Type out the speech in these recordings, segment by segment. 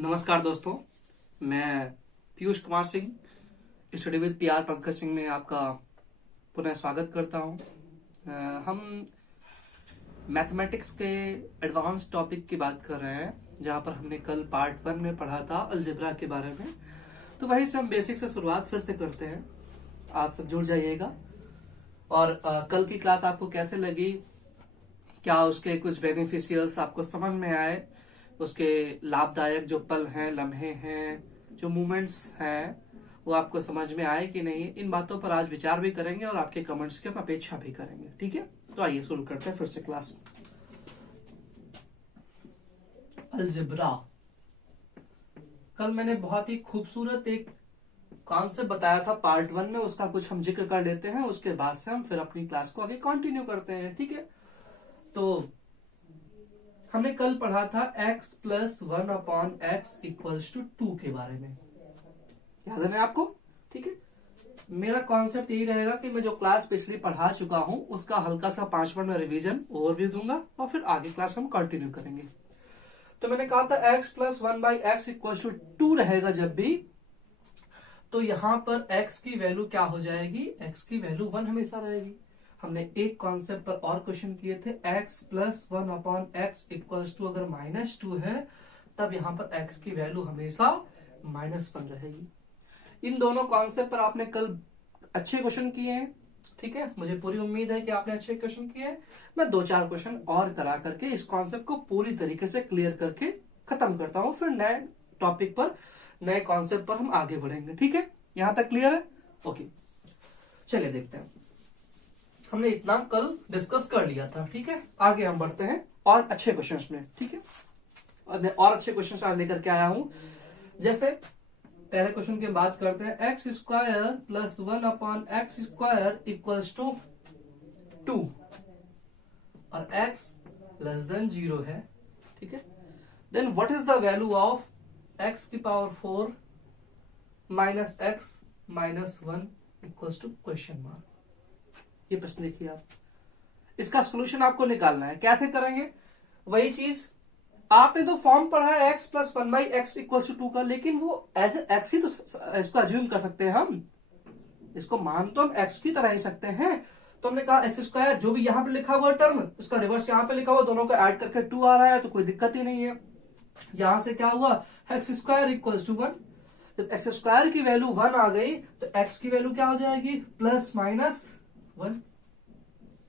नमस्कार दोस्तों, मैं Piyush Kumar Singh study with PR Pankaj Singh में आपका पुनः स्वागत करता हूं। हम मैथमेटिक्स के एडवांस टॉपिक की बात कर रहे हैं, जहां पर हमने कल पार्ट 1 में पढ़ा था अलजेब्रा के बारे में। तो वहीं से हम बेसिक से शुरुआत फिर से करते हैं। आप सब जुड़ जाइएगा। और कल की क्लास आपको कैसे लगी, क्या उसके कुछ बेनिफिशियल्स आपको समझ में आए, उसके लाभदायक जो पल हैं, लम्हे हैं, जो मोमेंट्स हैं, वो आपको समझ में आए कि नहीं, इन बातों पर आज विचार भी करेंगे और आपके कमेंट्स की हम अपेक्षा भी करेंगे। ठीक है, तो आइए शुरू करते हैं फिर से क्लास। अलजेब्रा। कल मैंने बहुत ही खूबसूरत एक कॉन्सेप्ट बताया था पार्ट 1 में, उसका कुछ हम जिक्र कर लेते हैं, उसके बाद से हम फिर अपनी क्लास को आगे कंटिन्यू करते हैं। ठीक है, तो हमने कल पढ़ा था x plus 1/x equals to 2 के बारे में। याद है ना आपको? ठीक है, मेरा कॉन्सेप्ट यही रहेगा कि मैं जो क्लास पिछली पढ़ा चुका हूं उसका हल्का सा 5 मिनट में रिवीजन ओवरव्यू दूंगा और फिर आगे क्लास हम कंटिन्यू करेंगे। तो मैंने कहा था x plus 1/x equals to 2 रहेगा जब भी, तो यहां पर x की वैल्यू क्या हो जाएगी? x की वैल्यू 1 हमेशा रहेगी। हमने एक कॉन्सेप्ट पर और क्वेश्चन किए थे, x plus 1/x equals to अगर -2 है तब यहां पर x की वैल्यू हमेशा -1 रहेगी। इन दोनों कॉन्सेप्ट पर आपने कल अच्छे क्वेश्चन किए हैं। ठीक है, मुझे पूरी उम्मीद है कि आपने अच्छे क्वेश्चन किए हैं। मैं 2-4 क्वेश्चन और करा करके इस कॉन्सेप्ट को पूरी तरीके से क्लियर करके खत्म करता हूं, फिर नए टॉपिक पर, नए कॉन्सेप्ट पर हम आगे बढ़ेंगे। ठीक है, यहां तक क्लियर है? ओके, चलिए देखते हैं। हमने इतना कल डिस्कस कर लिया था। ठीक है, आगे हम बढ़ते हैं और अच्छे क्वेश्चंस में। ठीक है, और अच्छे क्वेश्चंस आज लेकर के आया हूं। जैसे पहले क्वेश्चन की बात करते हैं, x square plus 1/x square equals to 2 और x लेस देन 0 है। ठीक है, then what is the value of x की power 4 minus x minus 1 equals to question mark. ये प्रश्न देखिए आप, इसका सोल्यूशन आपको निकालना है। कैसे करेंगे? वही चीज, आपने तो फॉर्म पढ़ा है x plus 1/x equal to 2 का, लेकिन वो एज एक्स ही तो इसको अज्यूम कर सकते हैं हम, इसको मान तो हम x की तरह ही सकते हैं। तो हमने कहा एक्स स्क्वायर, जो भी यहाँ पे लिखा हुआ टर्म उसका रिवर्स यहाँ पे लिखा हुआ, दोनों को ऐड करके 2 आ रहा है, तो कोई दिक्कत ही नहीं है। यहां से क्या हुआ, एक्स स्क्वायर इक्वल टू 1। जब एक्स स्क्वायर की वैल्यू 1 आ गई तो x की वैल्यू क्या हो जाएगी? Plus minus 1।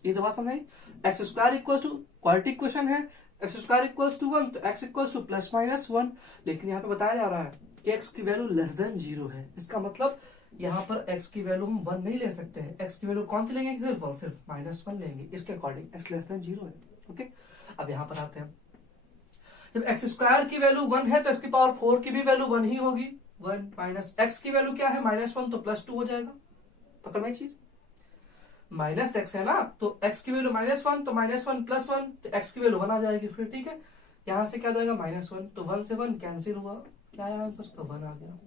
ये तो बात समझ आई। X square equal to quadratic equation है, एक्स स्क्वायर इक्वल टू 1 तो x equal to plus minus 1। लेकिन यहाँ पे बताया जा रहा है कि x की वैल्यू लेस देन 0 है। इसका मतलब यहाँ पर x की वैल्यू हम 1 नहीं ले सकते हैं। x की वैल्यू कौन सी लेंगे? सिर्फ -1 लेंगे। इसके अकॉर्डिंग x लेस देन 0 है। ओके, अब यहाँ पर आते हैं, जब एक्स स्क्वायर की वैल्यू 1 है तो x की पावर 4 की भी वैल्यू 1 ही होगी। 1 माइनस x की वैल्यू क्या है? -1, तो +2 हो जाएगा। पकड़ में चीज, माइनस एक्स है ना, तो x की वैल्यू -1, तो -1 प्लस 1, तो x की वैल्यू 1 आ जाएगी फिर। ठीक है, यहां से क्या जाएगा? -1, तो 1 से 1 कैंसिल हुआ, क्या आया आंसर? तो 1 आ गया।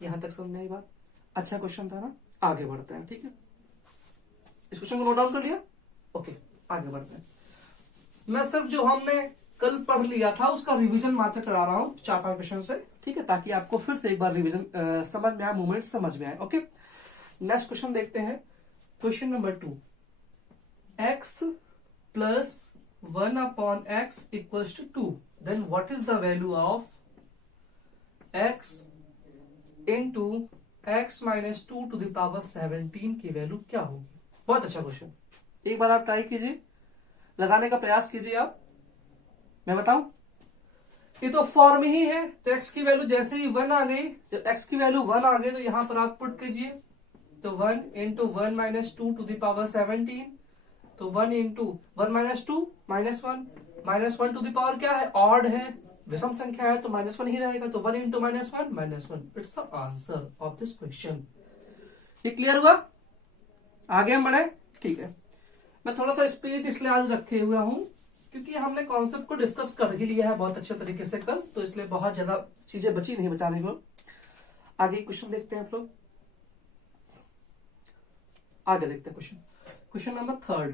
यहां तक समझ में आई बात? अच्छा क्वेश्चन था ना, आगे बढ़ते हैं। ठीक है, इस क्वेश्चन को नोट डाउन कर लिया? ओके, आगे बढ़ते हैं। मैं सिर्फ जो हमने कल पढ़ लिया था उसका रिवीजन मात्र करा रहा हूं 4-5 क्वेश्चन से। ठीक है, ताकि आपको फिर से एक बार रिवीजन समझ में आए, मूवमेंट समझ में आए। ओके, नेक्स्ट क्वेश्चन देखते हैं। Question number 2, x plus 1/x equals to 2, then what is the value of x into x minus 2 to the power 17 की वैल्यू क्या होगी? बहुत अच्छा क्वेश्चन, एक बार आप ट्राई कीजिए, लगाने का प्रयास कीजिए आप। मैं बताऊं, ये तो फॉर्म ही है, तो x की वैल्यू जैसे ही 1 आ गई, जब x की वैल्यू 1 आ गई तो यहां पर आप पुट कीजिए, तो 1 into 1 minus 2 to the power 17, तो 1 into 1 minus 2 -1, -1 to the power क्या है? ऑड है, विषम संख्या है, तो -1 ही रहेगा, तो 1 into -1 -1। It's the answer of this question. ये क्लियर हुआ? आगे हम बढ़े? ठीक है, मैं थोड़ा सा स्पीड इसलिए आज रखे हुआ हूं क्योंकि हमने कॉन्सेप्ट को डिस्कस कर ही लिया है बहुत अच्छे तरीके से कल, तो इसलिए बहुत ज्यादा चीजें बची नहीं बचाने को। आगे क्वेश्चन देखते हैं आप लोग, आगे देखते हैं question number 3।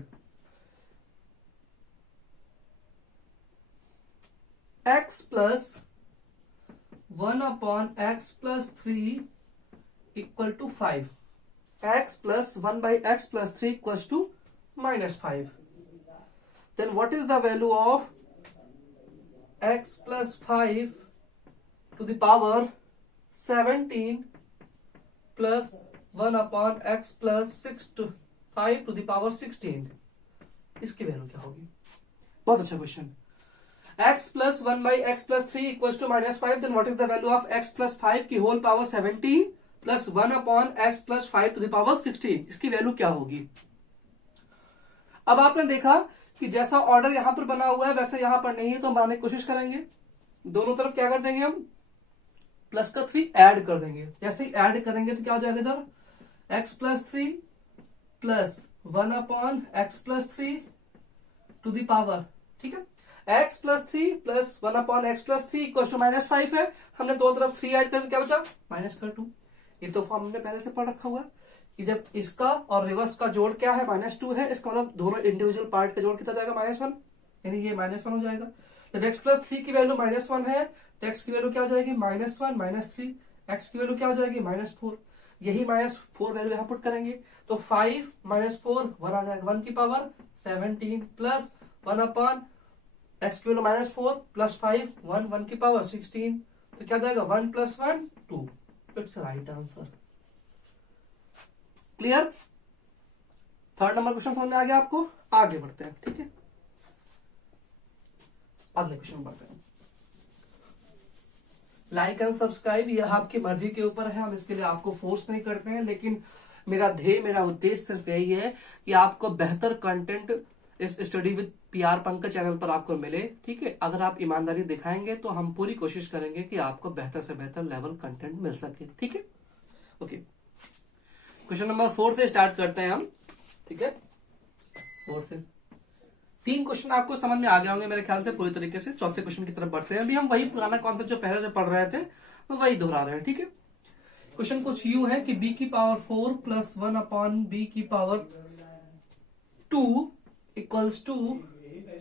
x plus 1 upon x plus 3 equal to 5, x plus 1 by x plus 3 equal to -5. Then what is the value of x plus 5 to the power 17 plus 1 upon x plus 5 to the power 16. इसकी value क्या होगी? बहुत अच्छा question. x plus 1 by x plus 3 equal to -5. Then what is the value of x plus 5 की whole power 17 plus 1 upon x plus 5 to the power 16. इसकी value क्या होगी? अब आपने देखा कि जैसा ऑर्डर यहां पर बना हुआ है वैसा यहां पर नहीं है, तो हम बनाने की कोशिश करेंगे. दोनों तरफ क्या कर देंगे हम? प्लस का 3 ऐड कर देंगे. जैसे ही ऐड करेंगे तो क्या हो जाएगा इधर? x plus 3 plus 1 upon x plus 3 to the power, ठीक है, x plus 3 plus 1 upon x plus 3 equal to -5 है. हमने दोनों तरफ 3 ऐड कर दिया, क्या बचा? -2. ये तो फॉर्म हमने पहले से पढ़ रखा हुआ है कि जब इसका और रिवर्स का जोड़ क्या है? -2 है. इसका मतलब दोनों इंडिविजुअल पार्ट का जोड़ कितना जाएगा? -1, यानी ये -1 हो जाएगा. जब x प्लस 3 की वैल्यू -1 है तो x की वैल्यू क्या हो जाएगी? -1 -3. x की वैल्यू क्या हो जाएगी? -4. यही -4 वैल्यू यहां पुट करेंगे तो 5 -4 1 आ जाएगा. 1 की पावर 17 प्लस 1 अपॉन एक्स की वैल्यू -4 प्लस 5 1 की पावर 16. तो क्या जाएगा? 1 plus 1 2. It's right answer. Clear? Third number question समझ में आ गया आपको? आगे बढ़ते हैं, ठीक है, अगले क्वेश्चन बढ़ते हैं. लाइक एंड सब्सक्राइब यह आपकी मर्जी के ऊपर है, हम इसके लिए आपको फोर्स नहीं करते हैं, लेकिन मेरा ध्येय, मेरा उद्देश्य सिर्फ यही है कि आपको बेहतर कंटेंट इस study with PR Pankaj channel पर आपको मिले. ठीक है, अगर आप ईमानदारी दिखाएंगे तो हम पूरी कोशिश करेंगे कि आपको बेहतर से बेहतर लेवल कंटेंट मिल सके. ठीक है, ओके. क्वेश्चन नंबर 4 से स्टार्ट करते हैं हम. ठीक है, 4 से 3 क्वेश्चन आपको समझ में आ गए होंगे मेरे ख्याल से पूरी तरीके से. चौथे क्वेश्चन की तरफ बढ़ते हैं. अभी हम वही पुराना कॉन्सेप्ट जो पहले से पढ़ रहे थे तो वही दोहरा रहे हैं. ठीक है, क्वेश्चन कुछ यूं है कि b की पावर 4 प्लस 1 अपॉन b की power 2 equals to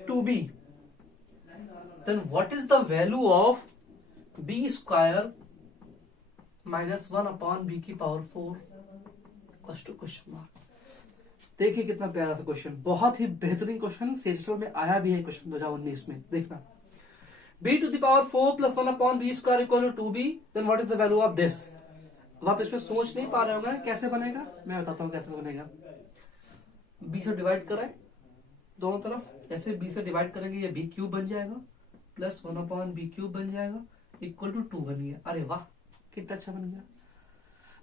2b. Then what is the value of b square minus 1 upon b की power 4 equals to question mark. देखिए कितना प्यारा था क्वेश्चन, बहुत ही बेहतरीन क्वेश्चन. सीएसएल में आया भी है क्वेश्चन 2019 में. देखना, b to the power 4 plus 1 upon b square equal to 2b. Then what is the value of this? अब आप इसमें सोच नहीं पा रहे होंगे कैसे बनेगा. मैं बताता हूं कैसे बनेगा. b से डिवाइड करें दोनों तरफ, जैसे b से डिवाइड करेंगे ये b क्यूब बन जाएगा प्लस 1 अपॉन b क्यूब बन जाएगा इक्वल टू 2 बन गया. अरे वाह, कितना अच्छा बन गया.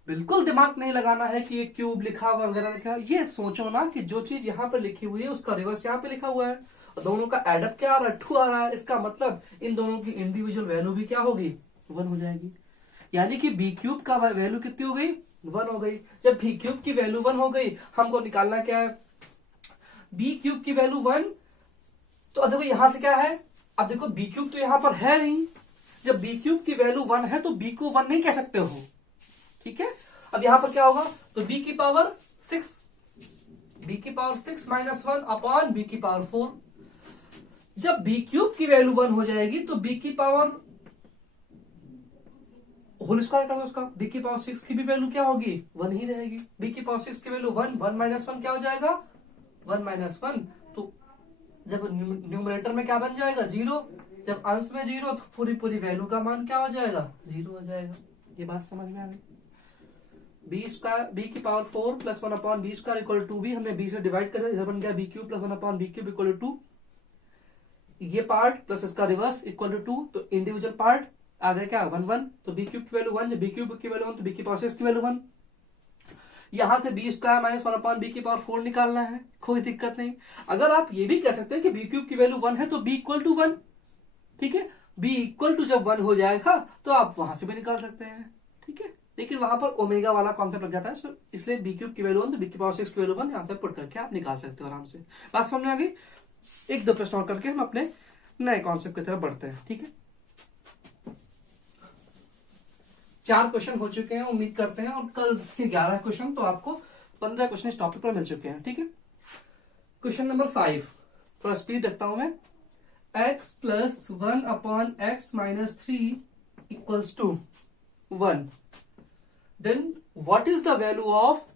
बिल्कुल दिमाग नहीं लगाना है कि ये क्यूब लिखा हुआ वगैरह लिखा. ये सोचो ना कि जो चीज यहाँ पे लिखी हुई है उसका रिवर्स यहाँ पे लिखा हुआ है और दोनों का एडअप क्या आ रहा है? 2 आ रहा है. इसका मतलब इन दोनों की इंडिविजुअल वैल्यू भी क्या होगी? 1 हो जाएगी. यानी कि b क्यूब का वैल्यू कितनी हो गई? 1 हो गई. जब b क्यूब की वैल्यू 1 हो गई, हमको निकालना क्या है? b क्यूब की वैल्यू 1. तो अब देखो यहां से क्या है? अब देखो b क्यूब तो यहां पर है नहीं. जब b क्यूब की वैल्यू 1 है तो b को 1 नहीं कह सकते हो. ठीक है, अब यहां पर क्या होगा? तो b की पावर 6, b की पावर 6 माइनस 1 अपॉन b की पावर 4. जब b क्यूब की वैल्यू 1 हो जाएगी तो b की पावर होल स्क्वायर कर दो उसका. b की पावर 6 की भी वैल्यू क्या होगी? 1 ही रहेगी. b की पावर 6 की वैल्यू 1, 1 माइनस 1 क्या हो जाएगा? 1 माइनस 1. तो जब न्यूमरेटर में क्या बन जाएगा? 0. जब अंश में 0 तो पूरी पूरी वैल्यू का मान क्या हो जाएगा? 0 हो जाएगा. ये बात समझ में आ गई. b की power 4 plus 1 upon b square equal to 2b. हमने b से डिवाइड कर दिया, इधर बन गया b cube plus 1 upon b cube equal to 2. ये पार्ट प्लस इसका रिवर्स इक्वल टू 2. तो इंडिविजुअल पार्ट आ गया क्या? 1 1. तो b क्यूब की वैल्यू 1, जब b क्यूब की वैल्यू 1 तो b की पावर 6 की वैल्यू 1. यहां से b square minus 1 upon b की पावर 4 निकालना है, कोई दिक्कत नहीं. अगर आप ये भी कह सकते हैं कि b क्यूब की वैल्यू 1 है तो b इक्वल टू 1. ठीक है, b इक्वल टू जब 1 हो जाएगा तो आप वहां से भी निकाल सकते हैं. ठीक है, लेकिन वहां पर ओमेगा वाला कॉन्सेप्ट लग जाता है, इसलिए b क्यूब की वैल्यू 1 तो b की पावर 6 की वैल्यू 1 यहां पे पुट करके आप निकाल सकते हो आराम से. बात समझ में आ गई? एक दो प्रश्न और करके हम अपने नए कॉन्सेप्ट की तरफ बढ़ते हैं. ठीक है, 4 क्वेश्चन हो चुके हैं उम्मीद करते हैं, और कल के 11 क्वेश्चन, तो आपको 15 क्वेश्चन इस टॉपिक पर मिल चुके हैं. ठीक है, क्वेश्चन नंबर 5, थोड़ा स्पीड रखता हूं मैं. x plus 1 upon x minus 3 equals to 1, then what is the value of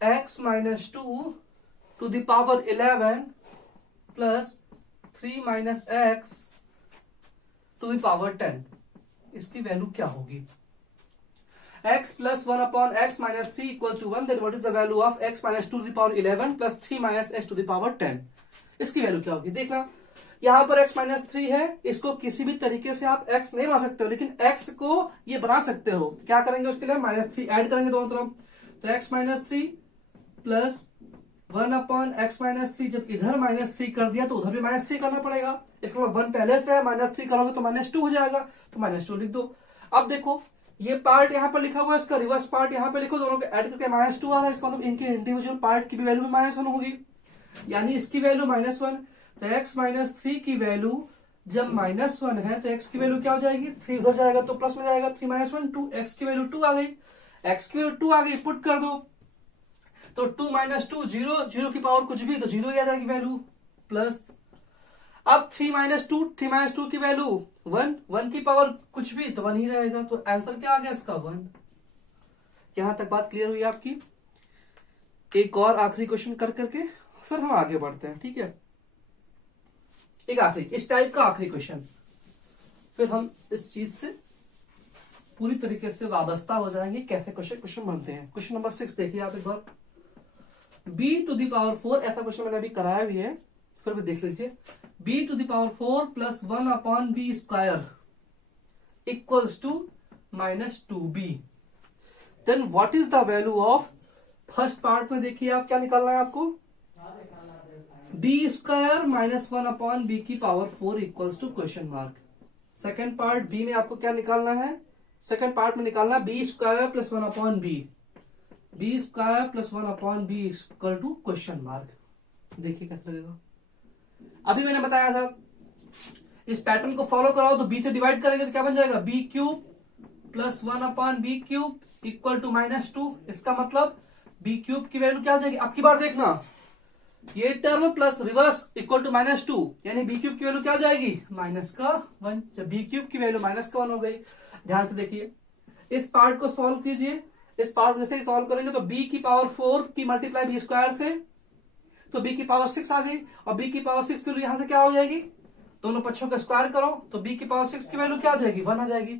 x minus 2 to the power 11 plus 3 minus x to the power 10? इसकी वैल्यू क्या होगी? x plus 1 upon x minus 3 equal to 1, then what is the value of x minus 2 to the power 11 plus 3 minus x to the power 10? इसकी value क्या होगी? देखना, यहां पर x minus 3 है, इसको किसी भी तरीके से आप x नहीं बना सकते हो, लेकिन x को ये बना सकते हो। क्या करेंगे उसके लिए? माइनस 3 ऐड करेंगे दोनों तरफ, तो x minus 3 plus 1 upon x minus 3, जब इधर माइनस 3 कर दिया तो उधर भी माइनस 3 करना पड़ेगा। इसका मतलब 1 पहले से है, माइनस 3 करोगे तो माइनस 2 हो जाएगा, तो माइनस 2 लिख दो। अब देखो, ये पार्ट यहाँ पर लिखा हुआ है, इसका रिवर्स पार्ट यहाँ पे लिखो, दोनों को ऐड करके माइनस 2 आ रहा है। इसका मतलब इनके इंडिविजुअल पार्ट की भी वैल्यू माइनस 1 होगी, यानी इसकी वैल्यू माइनस 1। तो एक्स माइनस 3 की वैल्यू जब माइनस 1 है तो एक्स की वैल्यू क्या हो जाएगी? 3 उधर जाएगा तो प्लस में जाएगा, 3 माइनस 1 2, एक्स की वैल्यू 2 आ गई। एक्स की वैल्यू 2 आ गई, पुट कर दो, तो 2 माइनस 2 0, 0 की पावर कुछ भी तो 0 ही आ जाएगी वैल्यू, प्लस अब 3 माइनस 2, 3 माइनस 2 की वैल्यू 1, 1 की पावर कुछ भी तो 1 ही रहेगा, तो आंसर क्या आ गया इसका? 1। यहां तक बात क्लियर हुई आपकी? एक और आखिरी क्वेश्चन कर करके फिर हम आगे बढ़ते हैं, ठीक है? एक आखिरी इस टाइप का आखिरी क्वेश्चन, फिर हम इस चीज से पूरी तरीके से वाबस्ता हो जाएंगे कैसे क्वेश्चन बनते हैं। क्वेश्चन नंबर 6 देखिए आप एक बार, b टू द पावर 4, ऐसा क्वेश्चन मैंने अभी कराया भी है, फिर भी देख लीजिए। b to the power 4 plus 1 upon b square equals to minus 2b, then what is the value of, first part में देखिए आप क्या निकालना है आपको, b square minus 1 upon b की power 4 equals to question mark. Second part b में आपको क्या निकालना है? सेकेंड पार्ट में निकालना b square plus 1 upon b, b square plus 1 upon b equal to question mark. देखिए कैसे लगेगा। अभी मैंने बताया था इस पैटर्न को फॉलो कराओ तो बी से डिवाइड करेंगे तो क्या बन जाएगा? B cube plus 1 upon b cube equal to minus 2। इसका मतलब बी क्यूब की वैल्यू क्या हो जाएगी? अब की बार देखना, ये term plus reverse equal to minus 2, यानी बी क्यूब की वैल्यू क्या हो जाएगी? माइनस का 1। जब बी क्यूब की वैल्यू माइनस का 1 हो गई, ध्यान से देखिए, इस पार्ट को सॉल्व कीजिए। इस पार्ट जैसे ही सॉल्व करेंगे तो b की पावर 4 की मल्टीप्लाई बी स्क्वायर से, तो b की पावर 6 आ गई, और b की पावर 6 की वैल्यू यहां से क्या हो जाएगी? दोनों पक्षों का स्क्वायर करो तो b की पावर 6 की वैल्यू क्या आ जाएगी? 1 आ जाएगी।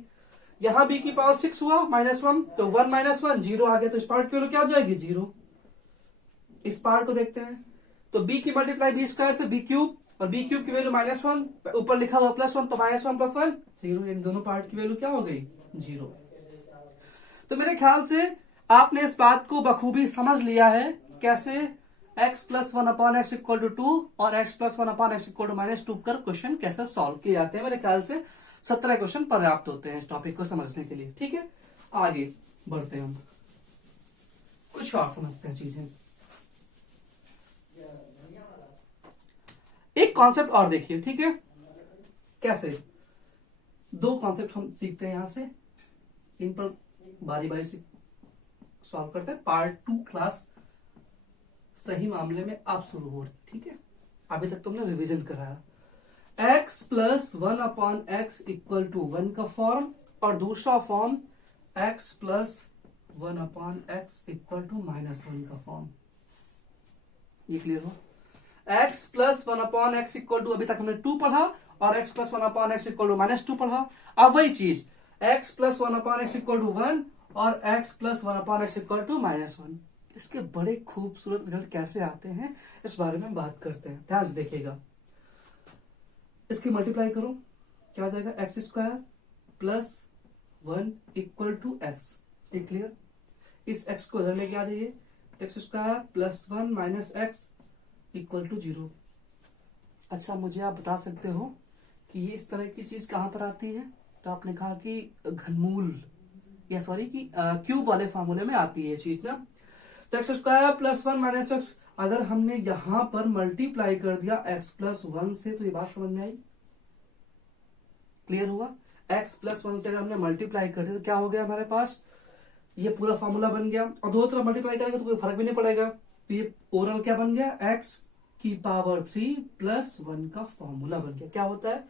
यहां b की पावर 6 हुआ माइनस 1, तो 1 माइनस 1 0 आ गया, तो इस पार्ट की वैल्यू क्या हो जाएगी? 0। इस पार्ट को देखते हैं, तो b की मल्टीप्लाई बी स्क्वायर से बी क्यूब, और बी क्यूब की वैल्यू माइनस 1, ऊपर लिखा हुआ प्लस 1, तो माइनस 1 प्लस 1 0, इन दोनों पार्ट की वैल्यू क्या हो गई? 0। तो मेरे ख्याल से आपने इस बात को बखूबी समझ लिया है कैसे x plus 1 upon x equal to 2 और x plus 1 upon x equal to minus 2 कर क्वेश्चन कैसे सॉल्व किए जाते हैं। मेरे ख्याल से 17 क्वेश्चन पर्याप्त होते हैं इस टॉपिक को समझने के लिए, ठीक है? आगे बढ़ते हैं, हम कुछ और समझते हैं चीजें। एक कॉन्सेप्ट और देखिए, ठीक है? कैसे दो कॉन्सेप्ट हम सीखते हैं यहां से, इन पर बारी बारी से सॉल्व करते हैं। पार्ट 2 क्लास सही मामले में अब शुरू हो रही, ठीक है? अभी तक तुमने रिवीजन कराया। x plus 1 upon x equal to 1 का फॉर्म, और दूसरा form x plus 1 upon x equal to minus 1 का फॉर्म। ये क्लियर हो? x plus 1 upon x equal to, अभी तक हमने 2 पढ़ा, और x plus 1 upon x equal to minus 2 पढ़ा। अब वही चीज x plus 1 upon x equal to 1 और x plus 1 upon x equal to minus 1, इसके बड़े खूबसूरत रिजल्ट कैसे आते हैं इस बारे में बात करते हैं। ध्यान से देखिएगा, इसकी मल्टीप्लाई करो, क्या हो जाएगा? X square plus 1 equal to x. एक क्लियर? इस x को इधर लेके आ जाइए, x square plus 1 minus x equal to 0। अच्छा, मुझे आप बता सकते हो कि ये इस तरह की चीज कहां पर आती है? तो आपने कहा कि घनमूल, या सॉरी कि क्यूब वाले फार्मूले में आती है चीज ना। तो x square plus 1 minus x, अगर हमने यहां पर मल्टीप्लाई कर दिया x प्लस 1 से, तो ये बात समझ में आई? क्लियर हुआ? x प्लस 1 से अगर हमने मल्टीप्लाई कर दिया तो क्या हो गया हमारे पास? ये पूरा फॉर्मूला बन गया, और दो तरफ मल्टीप्लाई करेंगे तो कोई फर्क भी नहीं पड़ेगा। तो ये ओवरऑल क्या बन गया? x की पावर 3 प्लस 1 का फॉर्मूला बन गया। क्या होता है?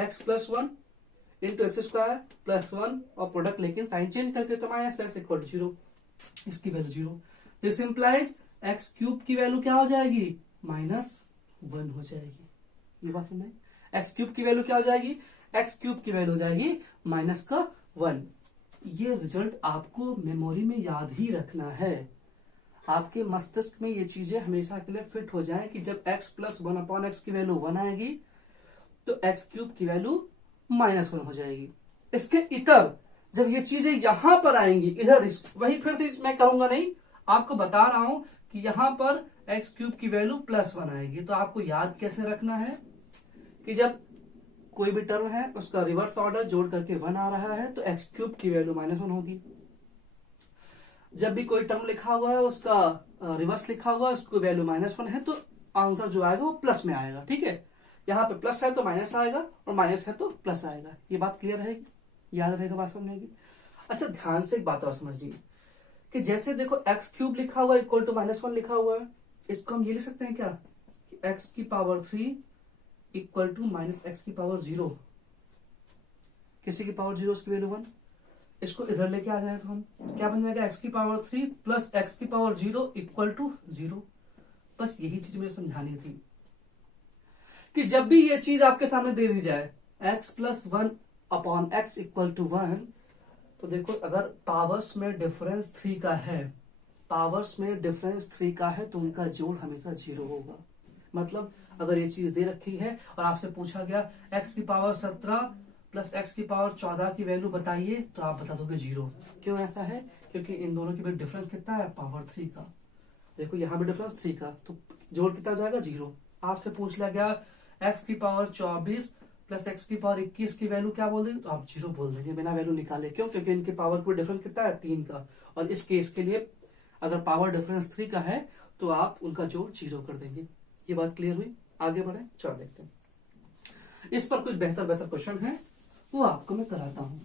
x plus 1 into x square plus 1 और प्रोडक्ट लेकिन साइन चेंज करके तो माइनस एक्स इक्वल टू 0, इसकी value 0। This implies x cube की वैल्यू क्या हो जाएगी, -1 हो जाएगी। ये बात समझ, एक्स क्यूब की वैल्यू क्या हो जाएगी, एक्स क्यूब की वैल्यू हो जाएगी -1। ये रिजल्ट आपको मेमोरी में याद ही रखना है, आपके मस्तिष्क में ये चीजें हमेशा के लिए फिट हो जाएं कि जब x प्लस 1/x की वैल्यू 1 आएगी तो एक्स क्यूब की वैल्यू -1 हो जाएगी। इसके इतर जब ये चीजें यहां पर आएंगी, इधर वही फिर से मैं करूंगा नहीं, आपको बता रहा हूं कि यहां पर एक्स क्यूब की वैल्यू +1 आएगी। तो आपको याद कैसे रखना है कि जब कोई भी टर्म है उसका रिवर्स ऑर्डर जोड़ करके 1 आ रहा है तो एक्स क्यूब की वैल्यू -1 होगी। जब भी कोई टर्म लिखा हुआ है उसका रिवर्स लिखा हुआ है उसको वैल्यू -1 है तो आंसर जो आएगा वो प्लस में आएगा। ठीक है, यहाँ पे प्लस है तो माइनस आएगा और माइनस है तो प्लस आएगा। ये बात क्लियर रहेगी, याद रहेगा, बात समझेगी। अच्छा ध्यान से एक बात और समझिए कि जैसे देखो एक्स क्यूब लिखा हुआ है इक्वल टू -1 लिखा हुआ है, इसको हम ये लिख सकते हैं क्या कि एक्स की पावर 3 इक्वल टू -x की पावर 0, किसी की पावर 0 उसकी वैल्यू 1। इसको इधर लेके आ जाए तो हम क्या बन जाएगा, x की पावर 3 प्लस x की पावर 0 इक्वल टू 0। बस यही चीज मुझे समझानी थी कि जब भी ये चीज आपके सामने दे दी जाए x plus 1/x equal to 1, तो देखो अगर पावर्स में डिफरेंस 3 का है, पावर्स में डिफरेंस 3 का है तो उनका जोड़ हमेशा 0 होगा। मतलब अगर ये चीज दे रखी है और आपसे पूछा गया x की पावर 17 प्लस x की पावर 14 की वैल्यू बताइए, तो आप बता दोगे 0। क्यों ऐसा है, क्योंकि इन दोनों के बीच डिफरेंस कितना है, पावर 3 का। देखो यहाँ भी डिफरेंस 3 का, तो जोड़ कितना जाएगा, 0। आपसे पूछ लिया गया x की पावर 24 प्लस x की पावर 21 की वैल्यू क्या बोल देंगे, तो आप 0 बोल देंगे बिना वैल्यू निकाले। क्यों, क्योंकि इनके पावर का डिफरेंस कितना है, 3 का। और इस केस के लिए अगर पावर डिफरेंस 3 का है तो आप उनका जोड़ 0 कर देंगे। ये बात क्लियर हुई, आगे बढ़े, चलो देखते हैं। इस पर कुछ बेहतर क्वेश्चन है वो आपको मैं कराता हूं।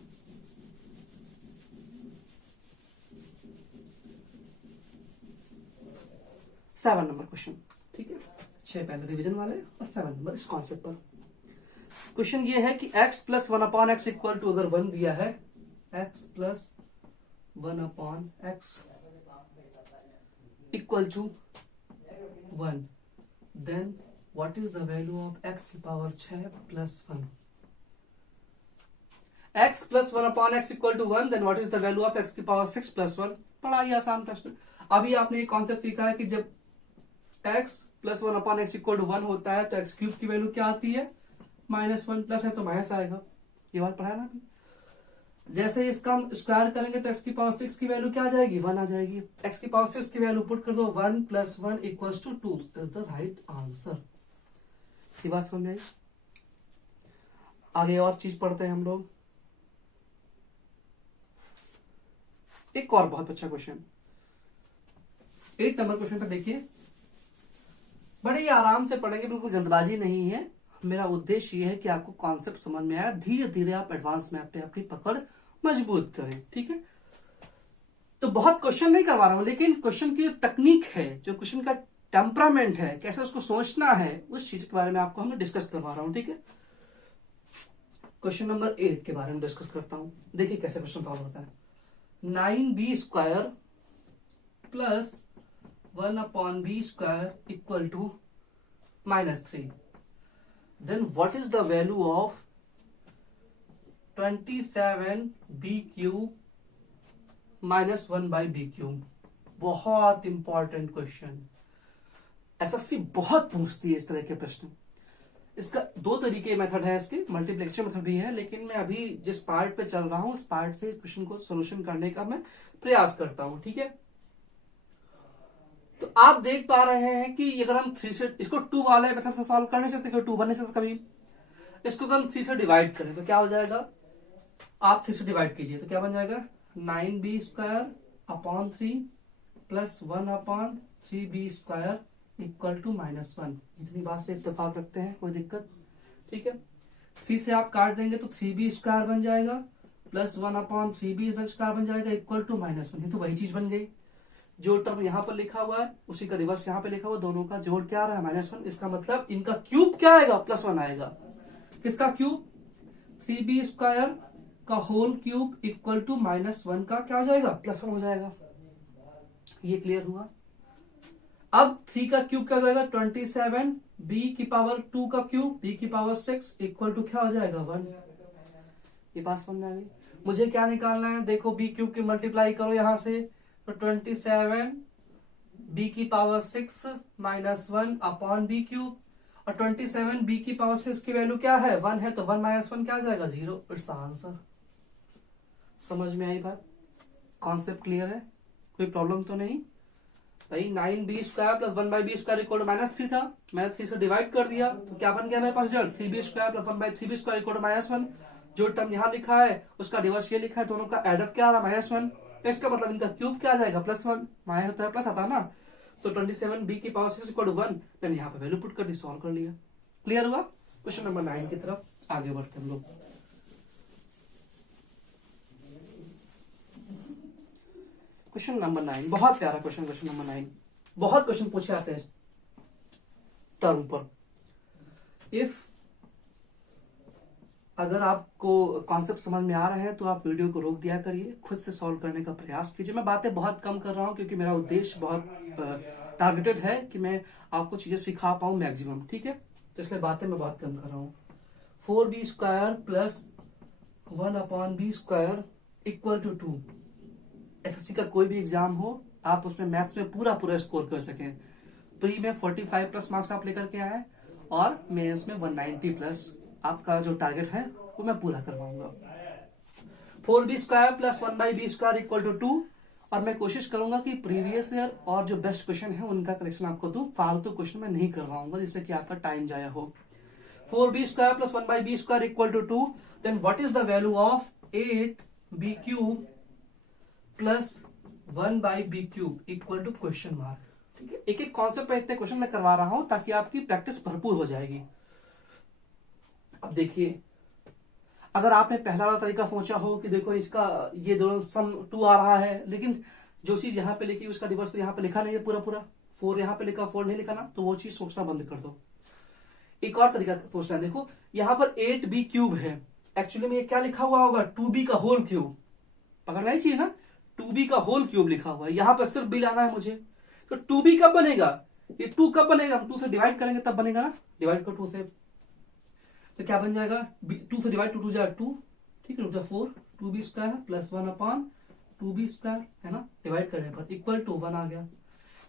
सेवन नंबर क्वेश्चन, ठीक है, 6 पहले रिवीजन वाले और 7 नंबर इस कॉन्सेप्ट पर। क्वेश्चन ये है कि x plus 1/x equal to, अगर 1 दिया है, x plus 1/x equal to 1, then what is the value of x की power 6 plus 1। x plus 1/x equal to 1, then what is the value of x की power 6 plus 1। बड़ा ही आसान प्रश्न। अभी आपने एक कॉन्सेप्ट सीखा है कि जब x plus 1/x equal to 1 होता है तो x क्यूब की वैल्यू क्या आती है, -1, प्लस है तो माइनस आएगा। ये बात पढ़ा ना अभी। जैसे ही इसका हम स्क्वायर करेंगे तो x की पावर 6 की वैल्यू क्या आ जाएगी, 1 आ जाएगी। x की पावर 6 की वैल्यू पुट कर दो, 1 plus 1 equals to 2 is the right answer. ये बात समझ आई। आगे और चीज पढ़ते हैं हम लोग। एक और बहुत अच्छा क्वेश्चन, 8 नंबर क्वेश्चन पर देखिए। बड़े ही आराम से पढ़ेंगे, बिल्कुल जल्दबाजी नहीं है। मेरा उद्देश्य ये है कि आपको कॉन्सेप्ट समझ में आया, धीरे धीरे आप एडवांस मैप पे अपनी पकड़ मजबूत करें। ठीक है, तो बहुत क्वेश्चन नहीं करवा रहा हूं, लेकिन क्वेश्चन की तकनीक है, जो क्वेश्चन का टेम्परामेंट है, कैसे उसको सोचना है, उस चीज के बारे में आपको हमें डिस्कस करवा रहा हूं। ठीक है, क्वेश्चन नंबर 8 के बारे में डिस्कस करता हूं। देखिए कैसे क्वेश्चन सॉल्व होता है। 9b square plus 1/b square equal to -3, then what is the value of 27b cube minus 1/b cube। बहुत इंपॉर्टेंट क्वेश्चन, एसएससी बहुत पूछती है इस तरह के प्रश्न। इसका 2 तरीके मेथड है, इसके मल्टीप्लिकेशन मेथड भी है, लेकिन मैं अभी जिस पार्ट पे चल रहा हूं उस पार्ट से क्वेश्चन को सोल्यूशन करने का मैं प्रयास करता हूं। ठीक है, तो आप देख पा रहे हैं कि अगर हम 3 से इसको 2 वाले मेथड से सॉल्व कर नहीं सकते, 2 बन नहीं सकते कभी। इसको अगर हम 3 से डिवाइड करें तो क्या हो जाएगा, आप 3 से डिवाइड कीजिए तो क्या बन जाएगा, 9b square upon 3 plus 1/3b square equal to -1। इतनी बात से इत्तेफाक रखते हैं, कोई दिक्कत। ठीक है, 3 से आप काट देंगे तो 3b स्क्वायर बन जाएगा प्लस 1/3b स्क्वायर बन जाएगा इक्वल टू -1। ये तो वही चीज बन गई, जो टर्म यहां पर लिखा हुआ है उसी का रिवर्स यहां पे लिखा हुआ, दोनों का जोड़ क्या आ रहा है, -1। इसका मतलब इनका क्यूब क्या आएगा, +1 आएगा। किसका क्यूब, 3b² का होल क्यूब इक्वल टू -1 का क्या हो जाएगा, +1 हो जाएगा। ये क्लियर हुआ। अब 3 का क्यूब क्या हो जाएगा 27, b⁻2 का क्यूब b⁻6 इक्वल टू क्या हो जाएगा 1। ये बात समझ में आ गई। मुझे क्या निकालना है, देखो b क्यूब की मल्टीप्लाई करो यहां से, तो 27 b⁻6 -1 अपॉन b क्यूब, और 27 b⁻6 की वैल्यू क्या है 1 है, तो 1 - 1 क्या आ जाएगा 0। It's the answer. समझ में आई बात, कॉन्सेप्ट क्लियर है, कोई प्रॉब्लम तो नहीं भाई। 9b² + 1/b² इक्वल टू -3 था, मैंने 3 से डिवाइड कर दिया तो क्या बन गया मेरे पास result, 3b² + 1/3b² equal to -1। जो टर्म यहाँ लिखा है उसका रिवर्स ये लिखा है, दोनों का एडअप क्या आ रहा है -1, इसका मतलब इनका क्यूब क्या आ जाएगा +1, माया होता है प्लस आता है ना, तो 27 b⁻6 इक्वल टू 1 मैंने यहाँ पे वैल्यू पुट कर दी, सॉल्व कर लिया। क्लियर हुआ। क्वेश्चन नंबर 9 की तरफ आगे बढ़ते हम लोग। क्वेश्चन नंबर 9 बहुत प्यारा क्वेश्चन, क्वेश्चन नंबर 9 बहुत क्वेश्चन पूछे आते हैं टर्म पर। इफ अगर आपको कॉन्सेप्ट समझ में आ रहे हैं तो आप वीडियो को रोक दिया करिए, खुद से सॉल्व करने का प्रयास कीजिए। मैं बातें बहुत कम कर रहा हूं क्योंकि मेरा उद्देश्य बहुत टारगेटेड है कि मैं आपको चीजें सिखा पाऊं मैक्सिमम, ठीक है, तो इसलिए बातें मैं बहुत कम कर रहा हूं। 4b² + 1/b² equal to 2। SSC का कोई भी एग्जाम हो, आप उसमें मैथ्स में पूरा स्कोर कर सकें। प्री में 45+ मार्क्स आप लेकर के आए और मेंस में 190+ आपका जो टारगेट है वो मैं पूरा करवाऊंगा। 4b² + 1/b² इक्वल टू 2, और मैं कोशिश करूंगा कि प्रीवियस ईयर और जो बेस्ट क्वेश्चन है उनका कलेक्शन आपको दूं, फालतू क्वेश्चन मैं नहीं करवाऊंगा जिससे कि आपका टाइम जाया हो। 4b² + 1/b² equal to 2, then what is the value of 8b³ + 1/b³ equal to question mark. ठीक है, एक एक कॉन्सेप्ट पे इतने क्वेश्चन मैं करवा रहा हूं ताकि आपकी प्रैक्टिस भरपूर हो जाएगी। अब देखिए, अगर आपने पहला वाला तरीका सोचा हो कि देखो इसका ये दोनों सम 2 आ रहा है, लेकिन जो चीज यहाँ पे लिखी उसका रिवर्स तो यहाँ पे लिखा नहीं है पूरा 4 यहाँ पे लिखा 4 नहीं लिखा ना, तो वो चीज सोचना बंद कर दो। एक और तरीका सोचना है, देखो यहाँ पर 8b³ है, एक्चुअली में ये क्या लिखा हुआ होगा 2b का होल क्यूब, पकड़ना ही चाहिए ना, 2b का होल क्यूब लिखा हुआ है, यहाँ पर सिर्फ b लाना है मुझे। तो 2b कब बनेगा, ये 2 कब बनेगा, हम 2 से डिवाइड करेंगे तब बनेगा ना, डिवाइड कर 2 से, तो क्या बन जाएगा 2 से डिवाइड 2 जाएगा 2, ठीक है, 4 2b² + 1/2b² है ना, डिवाइड करने पर इक्वल टू 1 आ गया।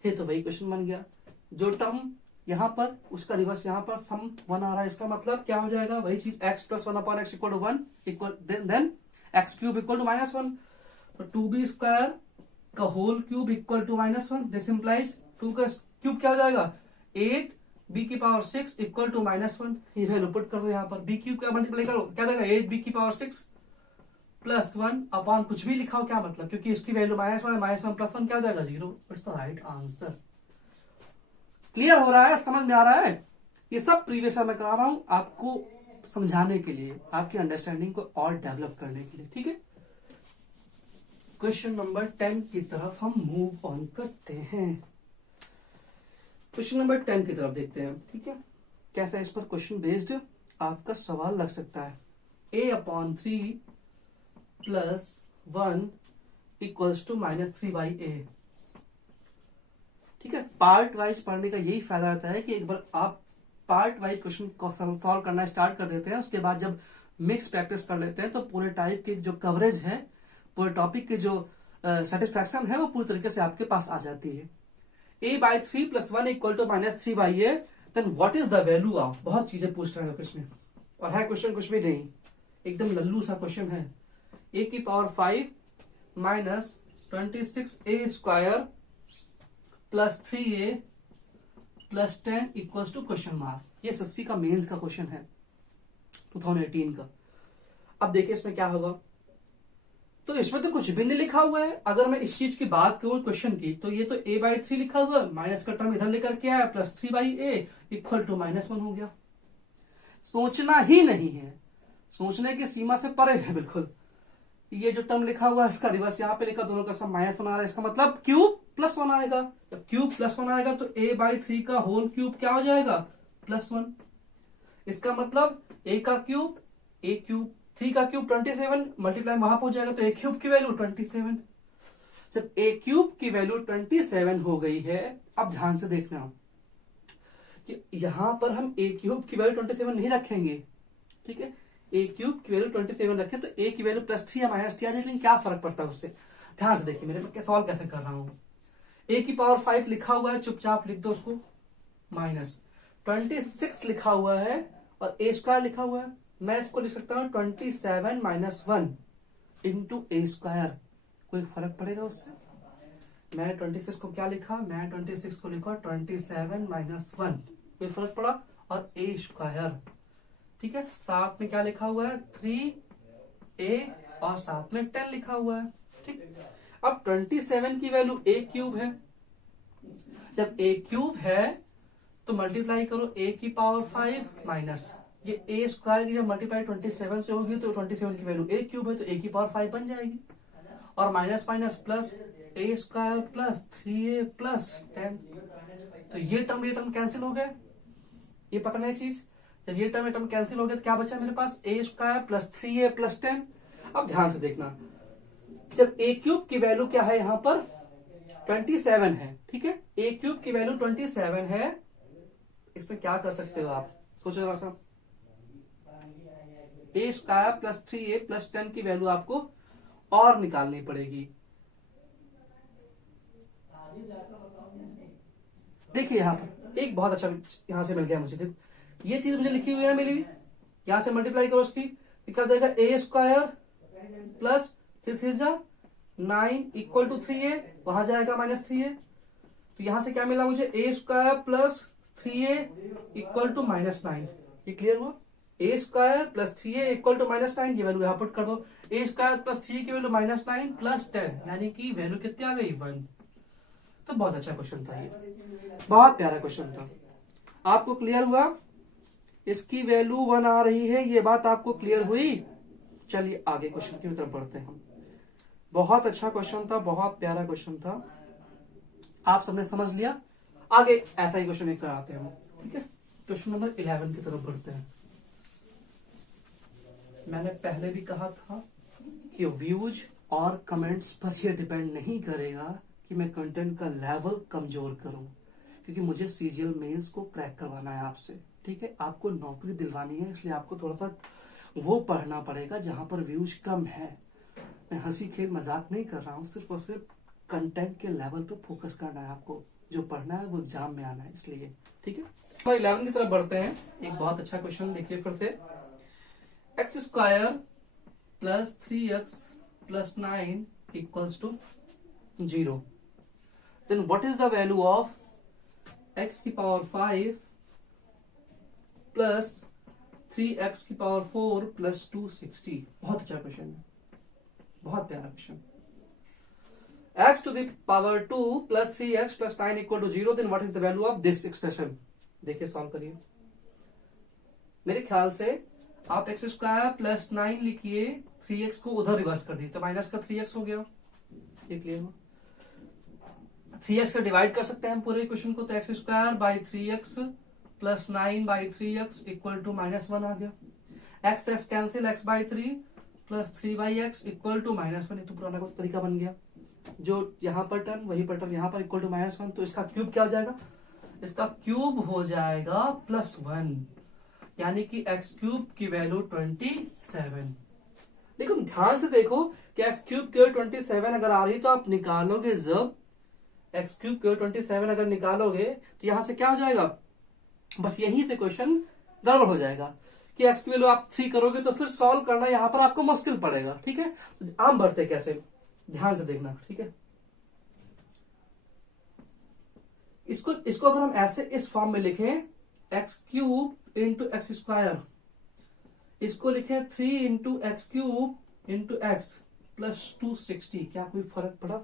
ये तो वही क्वेश्चन बन गया, जो टर्म यहाँ पर उसका रिवर्स यहाँ पर सम 1 आ रहा है, इसका मतलब क्या हो जाएगा वही चीज x + 1/x equal to 1 equal then x³ equal to -1, तो 2b² का whole cube equal to -1, this implies 2 का क्यूब क्या हो जाएगा 8 b⁻6 इक्वल टू -1। ये वैल्यू पुट कर दो यहाँ पर, b³ का मल्टीप्लाई करो क्या देगा 8 b⁻6 + 1 अपॉन कुछ भी लिखा हो, क्या मतलब, क्योंकि इसकी वैल्यू -1 है, -1 + 1 क्या हो जाएगा 0। It's the right answer. Clear हो रहा है, समझ में आ रहा है। ये सब प्रीवियस ईयर में करा रहा हूं आपको समझाने के लिए, आपकी अंडरस्टैंडिंग को और डेवलप करने के लिए, ठीक है। क्वेश्चन नंबर 10 की तरफ हम मूव ऑन करते हैं। क्वेश्चन नंबर 10 की तरफ देखते हैं, ठीक है, कैसा इस पर क्वेश्चन बेस्ड आपका सवाल लग सकता है। a/3 + 1 equals to -3/a। ठीक है, पार्ट वाइज पढ़ने का यही फायदा रहता है कि एक बार आप पार्ट वाइज क्वेश्चन को सॉल्व करना स्टार्ट कर देते हैं, उसके बाद जब मिक्स प्रैक्टिस कर लेते हैं तो पूरे टाइप की जो कवरेज है, पूरे टॉपिक की जो सेटिस्फैक्शन है वो पूरी तरीके से आपके पास आ जाती है। a/3 + 1 equal to -3/a, then what is the value of, बहुत चीजें पूछ रहे हैं इसमें, और है क्वेश्चन कुछ भी नहीं, एकदम लल्लू सा क्वेश्चन है। a⁵ -26a² + 3a + 10 equals to question mark. ये एसएससी का मेंस का क्वेश्चन है 2018 का। अब देखिए इसमें क्या होगा, तो इसमें तो कुछ भी नहीं लिखा हुआ है। अगर मैं इस चीज की बात करूं क्वेश्चन की, तो ये तो a/3 लिखा हुआ है, माइनस का टर्म इधर लेकर के आया, +3/a इक्वल टू -1 हो गया। सोचना ही नहीं है, सोचने की सीमा से परे है बिल्कुल। ये जो टर्म लिखा हुआ है इसका रिवर्स यहाँ पे लिखा, दोनों का सब -1 आ रहा है, इसका मतलब क्यूब +1 आएगा। जब क्यूब +1 आएगा तो a/3 का होल क्यूब क्या हो जाएगा +1। इसका मतलब a का क्यूब a³ 3 का क्यूब 27 मल्टीप्लाई वहां पहुंच जाएगा तो ए क्यूब की वैल्यू 27। जब ए क्यूब की वैल्यू 27 हो गई है, अब ध्यान से देखना कि यहां पर हम ए क्यूब की वैल्यू 27 नहीं रखेंगे, ठीक है। ए क्यूब की वैल्यू 27 रखें तो ए की वैल्यू +3 या -3 आ जाए, लेकिन क्या फर्क पड़ता है उससे। ध्यान से देखिए मेरे सवाल कैसे कर रहा हूं। ए की पावर 5 लिखा हुआ है, चुपचाप लिख दो उसको, -26 लिखा हुआ है और ए स्क्वायर लिखा हुआ है। मैं इसको लिख सकता हूं 27 - 1 इंटू ए स्क्वायर। कोई फर्क पड़ेगा उससे? मैं 26 को क्या लिखा, मैं 26 को लिखा 27 - 1, कोई फर्क पड़ा, और ए स्क्वायर, ठीक है। साथ में क्या लिखा हुआ है 3a और साथ में 10 लिखा हुआ है, ठीक। अब 27 की वैल्यू ए क्यूब है, जब ए क्यूब है तो मल्टीप्लाई करो ए की पावर 5 माइनस ये ए स्क्वायर की जब मल्टीप्लाई 27 से होगी तो 27 की वैल्यू ए क्यूब है तो ए की पावर 5 बन जाएगी, और माइनस माइनस प्लस ए स्क्वायर प्लस 3a प्लस 10। तो ये टर्म कैंसिल हो गए, ये पकड़ना है चीज। जब ये टर्म कैंसिल हो गया तो क्या बचा मेरे पास, ए स्क्वायर प्लस 3a प्लस 10। अब ध्यान से देखना, जब ए क्यूब की वैल्यू क्या है यहां पर 27 है, ठीक है। ए क्यूब की वैल्यू 27 है, इसमें क्या कर सकते हो आप, सोचो जरा सा। ए स्क्वायर प्लस 3a प्लस 10 की वैल्यू आपको और निकालनी पड़ेगी। देखिए यहां पर एक बहुत अच्छा यहां से मिल गया मुझे, देखो ये चीज मुझे लिखी हुई है मेरी, यहां से मल्टीप्लाई करो उसकी, निकल जाएगा a square plus 3 9 equal to 3a, वहां जाएगा -3a। तो यहां से क्या मिला मुझे, a square plus 3a equal to -9। ये क्लियर हुआ, a square plus 3a equal to -9, ये वैल्यू यहां पुट कर दो। ए स्क्वायर प्लस 3 की वैल्यू -9 प्लस 10, यानी कि वैल्यू कितनी आ गई 1। तो बहुत अच्छा क्वेश्चन था ये, बहुत प्यारा क्वेश्चन था। आपको क्लियर हुआ, इसकी वैल्यू 1 आ रही है, ये बात आपको क्लियर हुई। चलिए आगे क्वेश्चन की तरफ बढ़ते हैं हम। बहुत अच्छा क्वेश्चन था, बहुत प्यारा क्वेश्चन था, आप सबने समझ लिया। आगे ऐसा ही क्वेश्चन एक कराते हैं हम, ठीक है। क्वेश्चन नंबर 11 की तरफ बढ़ते हैं। मैंने पहले भी कहा था कि व्यूज और कमेंट्स पर यह डिपेंड नहीं करेगा कि मैं कंटेंट का लेवल कमजोर करूं, क्योंकि मुझे सीजीएल मेंस को क्रैक करवाना है आपसे, ठीक है। आपको नौकरी दिलवानी है, इसलिए आपको थोड़ा सा वो पढ़ना पड़ेगा जहां पर व्यूज कम है। मैं हंसी खेल मजाक नहीं कर रहा हूँ, सिर्फ और सिर्फ कंटेंट के लेवल पे फोकस करना है आपको, जो पढ़ना है वो एग्जाम में आना है, इसलिए, ठीक है। तो 11 की तरफ बढ़ते हैं। एक बहुत अच्छा क्वेश्चन देखिए फिर से, x square plus 3x plus 9 equals to 0, then what is the value of x की पावर 5 प्लस 3x की पावर 4 प्लस 260। बहुत अच्छा क्वेश्चन है, बहुत प्यारा question. x to the power 2 plus 3x plus 9 equal to 0, then what is the value of this expression? देखिए solve करिए। मेरे ख्याल से आप एक्स स्क्वायर प्लस 9 लिखिए, 3x को उधर रिवर्स कर दिए तो माइनस का 3x हो गया, ये क्लियर हो। 3x से डिवाइड कर सकते हैं हम पूरे इक्वेशन को, तो x square by 3x plus 9 by 3x equal to -1 आ गया। X x cancel, x by 3 plus 3 by x equal to -1, तो पुराना कुछ तरीका बन गया। जो यहां पर टर्म वही पर टर्म यहां पर इक्वल टू -1, तो इसका क्यूब क्या हो जाएगा, इसका क्यूब हो जाएगा +1, यानी कि x क्यूब की वैल्यू 27। देखो ध्यान से देखो कि x क्यूब की 27 अगर आ रही तो आप निकालोगे, जब x क्यूब की 27 अगर निकालोगे तो यहां से क्या हो जाएगा, बस यही से क्वेश्चन गड़बड़ हो जाएगा कि x की वैल्यू आप 3 करोगे तो फिर सॉल्व करना यहां पर आपको मुश्किल पड़ेगा, ठीक है। तो आम बढ़ते कैसे, ध्यान से देखना, ठीक है। इसको अगर हम ऐसे इस फॉर्म में लिखें, x cube into x square, इसको लिखें 3 into x cube into x plus 260, क्या कोई फर्क पड़ा?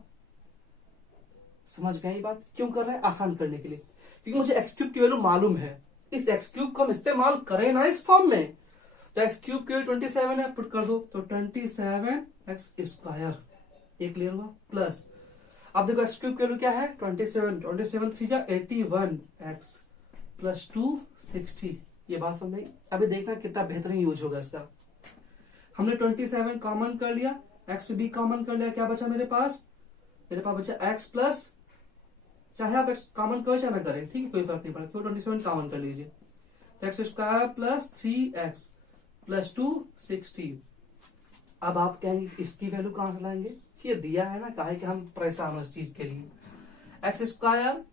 समझ गए ये बात क्यों कर रहे हैं, आसान करने के लिए, क्योंकि मुझे एक्स क्यूब की वैल्यू मालूम है। इस एक्स क्यूब को हम इस्तेमाल करें ना इस फॉर्म में, तो एक्स क्यूब की 27 है, पुट कर दो तो 27 एक्स स्क्वायर, ये क्लियर हुआ। प्लस अब देखो एक्स क्यूब की वैल्यू क्या है 27 3 जा 81 एक्स प्लस 260, ये बात समझ। अभी देखना कितना बेहतरीन यूज होगा इसका। हमने 27 कॉमन कर लिया, एक्स भी कॉमन कर लिया, क्या बचा मेरे पास बचा एक्स प्लस, चाहे आप एक्स कॉमन करो चाहे ना करें, ठीक है, कोई फर्क नहीं पड़ता, तो 27 कॉमन कर लीजिए, x square plus 3x plus 2 16। अब आप कहेंगे इसकी वैल्यू कहां से लाएंगे, ये दिया है ना, काहे कि हम परेशान हो इस चीज के लिए। एक्स स्क्वायर,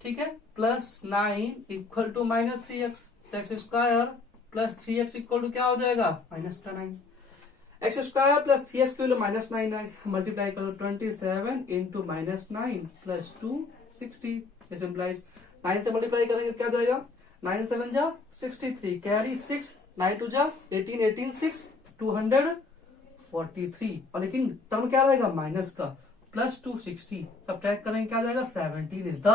ठीक है, plus 9 equal to minus 3x, तो x square plus 3x equal to क्या हो जाएगा माइनस का 9। एक्स स्क्वायर प्लस 3x की वैल्यू माइनस 9 मल्टीप्लाई करो 27 into minus 9 plus 2 60, this implies 9 से मल्टीप्लाई करेंगे क्या जाएगा 9 7 जा 63, कैरी 6, 9 2 जा 18, 18 6 243, और लेकिन टर्म क्या रहेगा माइनस का, प्लस 260, तब ट्रैक करेंगे क्या जाएगा 17 is the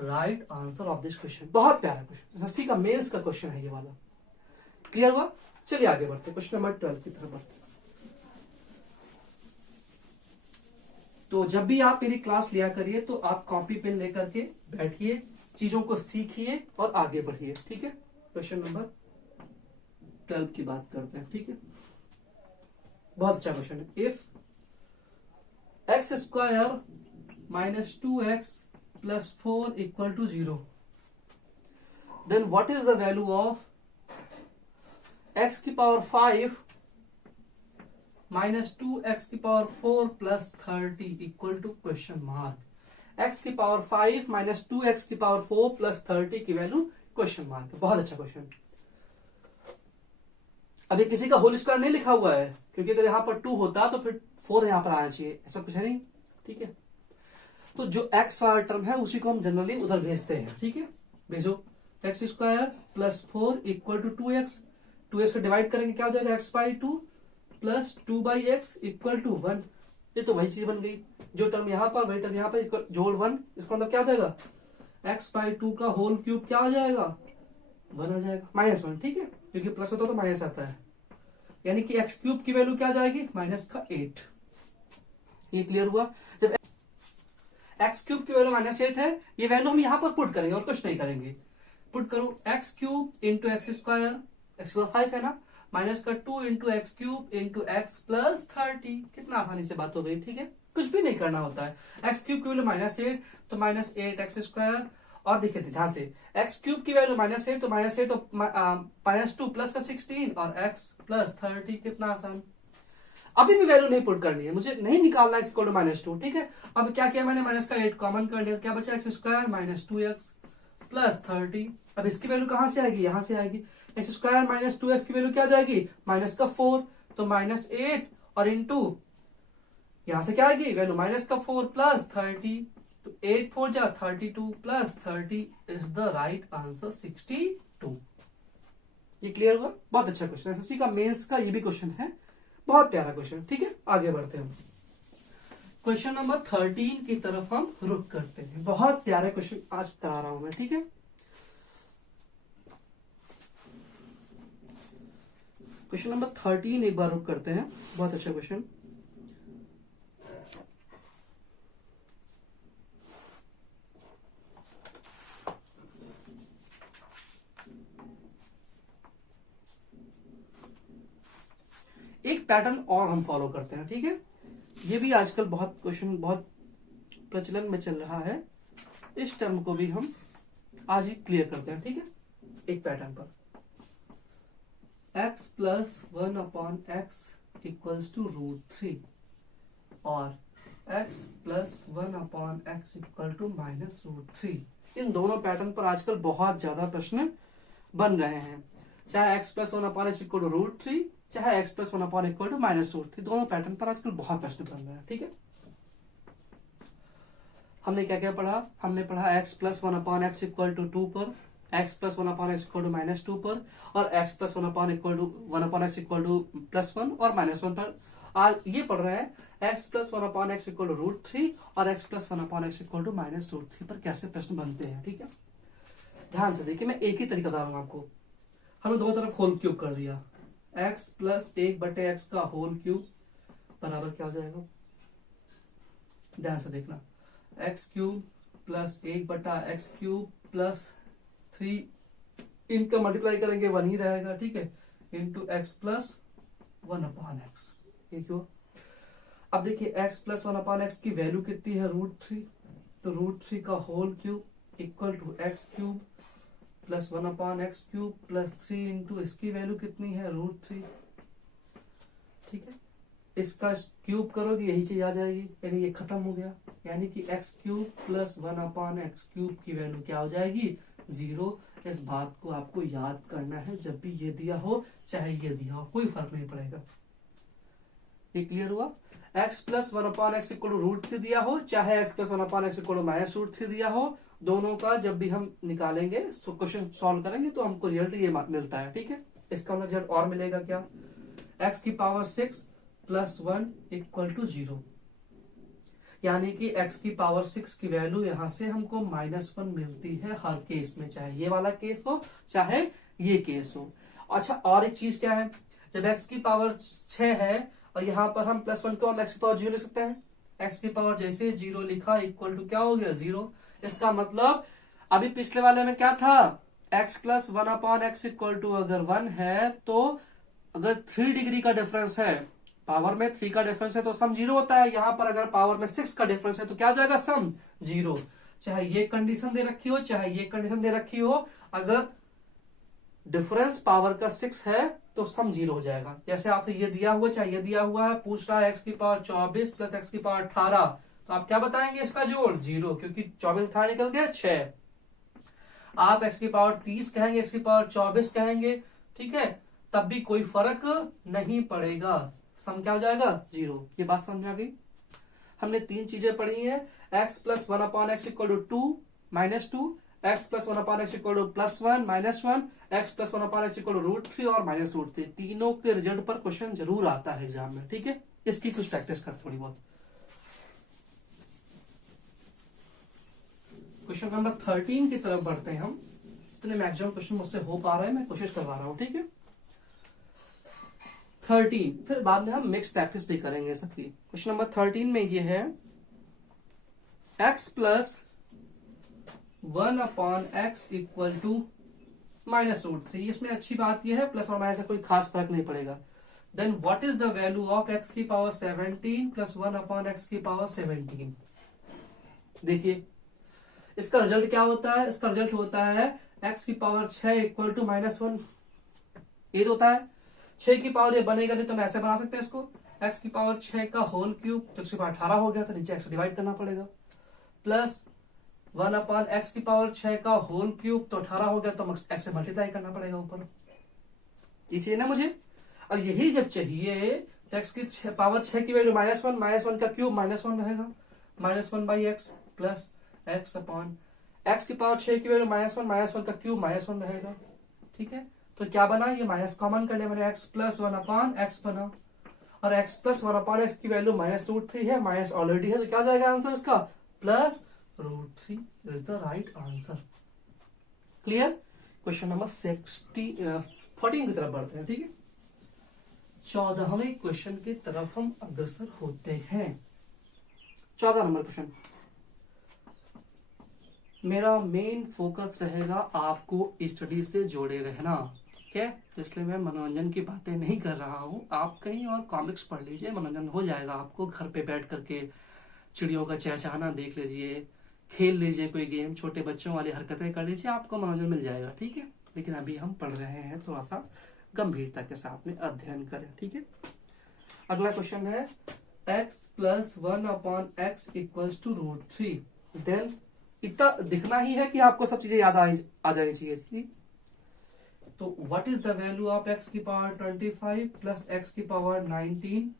right answer of this question. बहुत प्यारा क्वेश्चन, एसएससी का मेंस का क्वेश्चन है ये वाला। क्लियर हुआ? चलिए आगे बढ़ते, क्वेश्चन नंबर 12 की तरफ बढ़ते। तो जब भी आप मेरी क्लास लिया करिए तो आप कॉपी पेन लेकर के बैठिए, चीजों को सीखिए और आगे बढ़िए, ठीक है। क्वेश्चन नंबर 12 की बात करते हैं, ठीक है। बहुत अच्छा क्वेश्चन है। If x square minus 2x plus 4 equal to 0, then what is the value of x की पावर 5 माइनस 2x की power 4 plus 30 equal to question mark. x की पावर 5 माइनस 2x की पावर 4 प्लस 30 की value question mark. बहुत अच्छा question. अभी किसी का होल स्क्वायर नहीं लिखा हुआ है, क्योंकि अगर यहां पर 2 होता तो फिर 4 यहां पर आना चाहिए, ऐसा कुछ है नहीं, ठीक है। तो जो x वाला टर्म है उसी को हम जनरली उधर भेजते हैं, ठीक है। भेजो x square plus 4 equal to 2x, 2x को डिवाइड करेंगे क्या हो जाएगा x by 2 plus 2 by x equal to 1। ये तो वही चीज बन गई, जो टर्म यहाँ पर वही टर्म यहाँ पर जोड़ 1, इसका मतलब क्या हो जाएगा x बाई 2 का होल क्यूब क्या हो जाएगा 1 आ जाएगा, माइनस 1, ठीक है, क्योंकि प्लस होता तो माइनस आता है, यानी कि x क्यूब की वैल्यू क्या आ जाएगी माइनस का 8। ये क्लियर हुआ? जब x क्यूब की वैल्यू माइनस 8 है, ये वैल्यू हम यहाँ पर पुट करेंगे और कुछ नहीं करेंगे। पुट करो x cube into x square, x 5 है ना, माइनस का 2 into x cube into x plus 30, कितना आसानी से बात हो गई, ठीक है, कुछ भी नहीं करना होता है। एक्स क्यूब की वैल्यू माइनस 8 तो माइनस 8 एक्स स्क्वायर, और देखिए ध्यान से एक्स क्यूब की वैल्यू माइनस 8 तो माइनस 8 और माइनस 2 प्लस का 16 और एक्स प्लस 30, कितना आसान। अभी भी वैल्यू नहीं पुट करनी है, मुझे नहीं निकालना है इक्वल टू माइनस 2, ठीक है। अब क्या किया मैंने, माइनस का 8 कॉमन कर लिया, क्या बचा x square minus 2x plus 30। अब इसकी वैल्यू कहां से आएगी, यहां से आएगी, एक्स स्क्वायर माइनस 2x की वैल्यू क्या जाएगी माइनस का 4, तो माइनस 8 और इंटू यहां से क्या आएगी वैल्यू माइनस का 4 प्लस 30, तो 8 4 जा 32 plus 30 is the right answer 62। ये क्लियर हुआ? बहुत अच्छा क्वेश्चन, एसएससी का मेंस का ये भी क्वेश्चन है, बहुत प्यारा क्वेश्चन, ठीक है। आगे बढ़ते हैं, क्वेश्चन नंबर 13 की तरफ हम रुक करते हैं। बहुत प्यारे क्वेश्चन आज करा रहा हूं मैं, ठीक है। क्वेश्चन नंबर 13 एक बार रुक करते हैं, बहुत अच्छा क्वेश्चन। एक पैटर्न और हम फॉलो करते हैं, ठीक है। ये भी आजकल बहुत क्वेश्चन बहुत प्रचलन में चल रहा है, इस टर्म को भी हम आज ही क्लियर करते हैं, ठीक है। एक पैटर्न पर x plus 1 upon x equals to √3 और x plus 1 upon x equal to minus √3, इन दोनों पैटर्न पर आजकल बहुत ज्यादा प्रश्न बन रहे हैं। चाहे x plus 1 upon x equal to √3, चाहे x plus 1 upon equal to minus √3, दोनों पैटर्न पर आजकल बहुत प्रश्न बन रहे हैं, ठीक है। हमने क्या क्या पढ़ा, हमने पढ़ा x plus 1 upon x equal to 2 पर, x plus 1 upon x equal to minus 2 पर, और x plus 1 upon equal to 1 upon x equal to plus 1 और माइनस 1 पर। आज ये पढ़ रहे हैं x plus 1 upon x equal to √3 और x plus 1 upon x equal to minus √3 पर कैसे प्रश्न बनते हैं, ठीक है। ध्यान से देखिए, मैं एक ही तरीका बता रहा हूं आपको। हमने दोनों तरफ होल क्यूब कर दिया, x प्लस 1/x का होल क्यूब बराबर क्या हो जाएगा, ध्यान से देखना, x cube plus 1/x cube plus 3, इनका मल्टीप्लाई करेंगे 1 ही रहेगा, ठीक है, इंटू एक्स प्लस 1/x, ये क्यों? अब देखिए x प्लस 1/x की वैल्यू कितनी है, √3, तो √3 का whole cube equal to x cube plus 1/x cube plus 3 into इसकी वैल्यू कितनी है, √3। ठीक है, इसका क्यूब करोगे यही चीज आ जाएगी, यानी ये खत्म हो गया, यानी कि x cube plus 1/x cube की वैल्यू क्या हो जाएगी, 0। इस बात को आपको याद करना है, जब भी ये दिया हो चाहे ये दिया हो, कोई फर्क नहीं पड़ेगा। ये क्लियर हुआ? x plus 1/x equal to √3 दिया हो, चाहे x plus 1/x equal to minus √3 दिया हो, दोनों का जब भी हम निकालेंगे, क्वेश्चन सॉल्व करेंगे तो हमको रिजल्ट ये मिलता है। ठीक है, इसका मतलब रिजल्ट और मिलेगा क्या, x की पावर 6 प्लस 1 इक्वल टू 0, यानी कि x की पावर 6 की वैल्यू यहां से हमको -1 मिलती है हर केस में, चाहे ये वाला केस हो चाहे ये केस हो। अच्छा, और एक चीज क्या है, जब x की पावर 6 है और यहाँ पर हम +1 को हम x की पावर 0 लिख सकते हैं, x की पावर जैसे 0 लिखा इक्वल टू क्या हो गया, 0। इसका मतलब अभी पिछले वाले में क्या था, x plus 1/x equal to अगर 1 है, तो अगर 3 डिग्री का डिफरेंस है, पावर में 3 का डिफरेंस है तो सम 0 होता है। यहां पर अगर पावर में 6 का डिफरेंस है तो क्या आ जाएगा, सम 0। चाहे ये कंडीशन दे रखी हो चाहे ये कंडीशन दे रखी हो, अगर डिफरेंस पावर का 6 है तो सम 0 हो जाएगा। जैसे आपसे ये दिया हुआ चाहे ये दिया हुआ है, पूछ रहा है x की पावर 24 प्लस x की पावर 18, तो आप क्या बताएंगे, इसका जोड़ 0, क्योंकि 24 18 निकल गया 6। आप x की पावर 30 कहेंगे, x की पावर 24 कहेंगे, ठीक है, तब भी कोई फर्क नहीं पड़ेगा, सम क्या हो जाएगा, 0। ये बात समझ में आ गई? हमने 3 चीजें पढ़ी हैं, x plus 1/x equal to 2 -2, x plus 1/x equal to +1 -1, x plus 1/x equal to √3 और -√3। तीनों के रिजल्ट पर क्वेश्चन जरूर आता है एग्जाम में। ठीक है, इसकी कुछ प्रैक्टिस कर थोड़ी बहुत। क्वेश्चन नंबर 13 की तरफ बढ़ते हैं हम। जितने मैक्सिमम क्वेश्चन मुझसे हो पा रहे हैं मैं कोशिश करवा रहा हूं। ठीक है, 13, फिर बाद में हम मिक्स प्रैक्टिस भी करेंगे सबकी। क्वेश्चन नंबर 13 में ये है x plus 1/x equal to -√3। इसमें अच्छी बात यह है प्लस और माइनस से कोई खास फर्क नहीं पड़ेगा। Then what is the value of x की पावर 17 प्लस 1/x की पावर 17। देखिए इसका रिजल्ट क्या होता है, इसका रिजल्ट होता है x की पावर 6 इक्वल टू -1। ये होता है 6 की पावर, ये बनेगा नहीं तो मैं ऐसे बना सकते हैं इसको, x की पावर 6 का होल क्यूब, तो x की पावर 18 हो गया, तो नीचे x डिवाइड करना पड़ेगा, प्लस 1/x की पावर 6 का होल क्यूब, तो 18 हो गया, तो x से मल्टीप्लाई करना पड़ेगा ऊपर। ये चाहिए ना मुझे। अब यही जब चाहिए तो x की पावर 6 की वैल्यू -1 का क्यूब -1 रहेगा, -1/x plus x upon x की पावर 6 की वैल्यू -1 का क्यूब -1 रहेगा। ठीक है, तो क्या बना, ये माइनस कॉमन कर लिया मैंने, x प्लस 1/x बना, और x प्लस 1/x की वैल्यू -√3 है, माइनस ऑलरेडी है, तो क्या जाएगा आंसर इसका, +√3 is the right answer. Clear? Question number 14 की तरफ बढ़ते हैं। ठीक है, 14वें क्वेश्चन की तरफ हम अग्रसर होते हैं। 14 नंबर क्वेश्चन, मेरा मेन फोकस रहेगा आपको स्टडी से जोड़े रहना, ठीक है, इसलिए मैं मनोरंजन की बातें नहीं कर रहा हूं। आप कहीं और कॉमिक्स पढ़ लीजिए, मनोरंजन हो जाएगा आपको, घर पे बैठ करके चिड़ियों का चहचहाना देख लीजिए, खेल लीजिए कोई गेम, छोटे बच्चों वाली हरकतें कर लीजिए, आपको मनोरंजन मिल जाएगा। ठीक है, लेकिन अभी हम पढ़ रहे हैं, थोड़ा सा गंभीरता के साथ में अध्ययन करें। ठीक है, अगला क्वेश्चन है x plus 1/x equals to √3। Then इतना दिखना ही है कि आपको सब चीजें याद आ जानी चाहिए। ठीक, तो what is the value of x की पावर 25 प्लस x की पावर 19